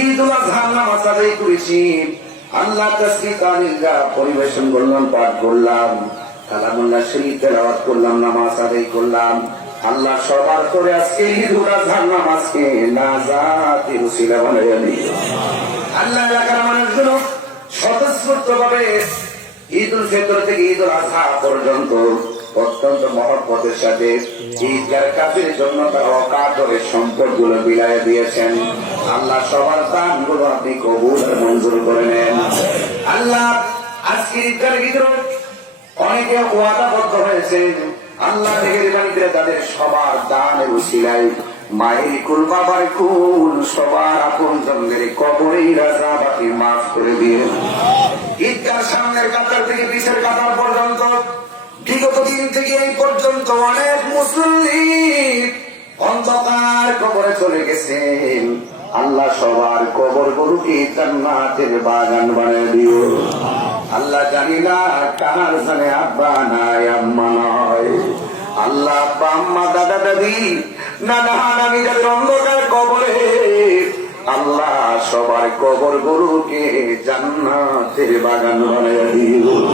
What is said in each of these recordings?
ঈদ উল করেছি। আল্লাহ পরিবেশন করলাম পাঠ করলাম, কালামুল্লাহ শরীফ তেলাওয়াত করলাম, নামাজ আদায় করলাম। আল্লাহ সবার করে আজকে ঈদ উল আজহার নামাজকে নাজাতের উসিলা বানাইয়া দিও আল্লাহ এলাকার মানুষগুলো স্বতঃস্ফূর্ত ভাবে ঈদ উল ফিতর থেকে ঈদ উল আজহা পর্যন্ত অত্যন্ত মহব্বতের সাথে ঈদগার কাজের জন্য তার অকাতরের সম্পদগুলো বিলায় দিয়েছেন। আল্লাহ সবার দানগুলো আপনি কবুল আর মঞ্জুর করে নেন। আল্লাহ আজকে ঈদগার ভিতরে অনেকে ওয়াদাবদ্ধ হয়েছে। আল্লাহ থেকে মেহরবানিতে তাদের সবার দানের উশিলাই মায়ের কুল, বাবার কুল, সবার আপন জন্মের কবরেই রাজা বাকি মাফ করে দিয়ে ঈদগার সামনের কাতার থেকে পিছের কাতার দিন থেকে এই পর্যন্ত অনেক মুসলিম অন্ধকার কবরে চলে গেছেন। আল্লাহ সবার কবর গরুকে জান্নাতের বাগান বানিয়ে দিও। আল্লাহ জানি না কার জানে আব্বা নাই, আম্মা নয় আল্লাহ আব্বা, আম্মা, দাদা, দাদি, নানা নানি যাদের অন্ধকার কবরে। আল্লাহ সবার কবর গরুকে জান্নাতের বাগান বানিয়ে দিও।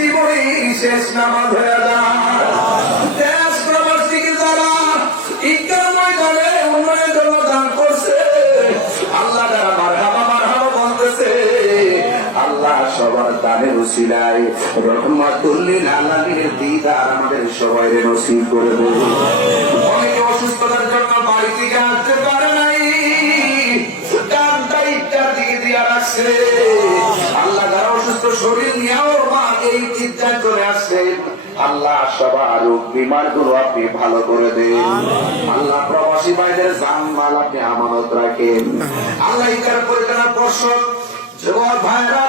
জীবনে শেষ নামাজ হয়ে আল্লাহ তারা মারহাবা মারহাবা বলতেছে, আল্লাহ সবার দানের উসিলায় আমাদের সবাই নসিব করে দেবে। অনেকে অসুস্থতার সবার বিমারগুলো আপনি ভালো করে দেন। আল্লাহ। প্রবাসী ভাইদের জানমাল আপনি আমানত রাখেন। আল্লাহ ইকার পরিচালনা পর্ষদ যুবক ভাইরা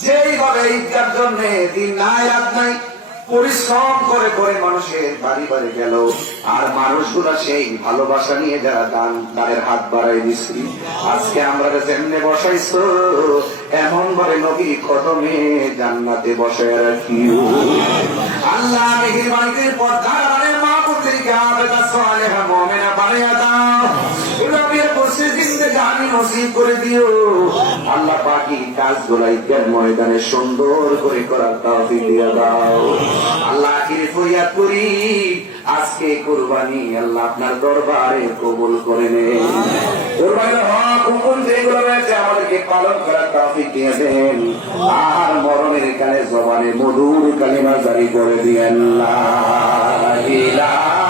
যেইভাবে ঈদগার জন্য দিন নাই রাত নাই পরিশ্রম করে করে মানুষের বাড়ি বাড়ি গেল। আর মানুষগুলো সেই ভালোবাসা নিয়ে যারা দান তাদের হাত বাড়াই দিচ্ছি। আজকে আমরা যেমনে বসাইছ এমন ভাবে নবী কদমে জান্নাতে বসায় রাখি আল্লাহ মেহির বাড়িতে পর্দা নসিব করে দিও। আল্লাহ পাকি কাজ গোলাই কেন ময়দানে সুন্দর করে করার তৌফিক দিয়ে দাও। আল্লাহ কে ফরিয়াদ করি, আজকে কোরবানি আল্লাহ আপনার দরবারে কবুল করে নে কোরবানি কবুল যেগুলো রয়েছে আমাদেরকে পালন করার দিয়ে দেন। আর মরণের কালে জবানে মধুর কালিমা জারি করে দিয়ে আল্লাহ ইলাহা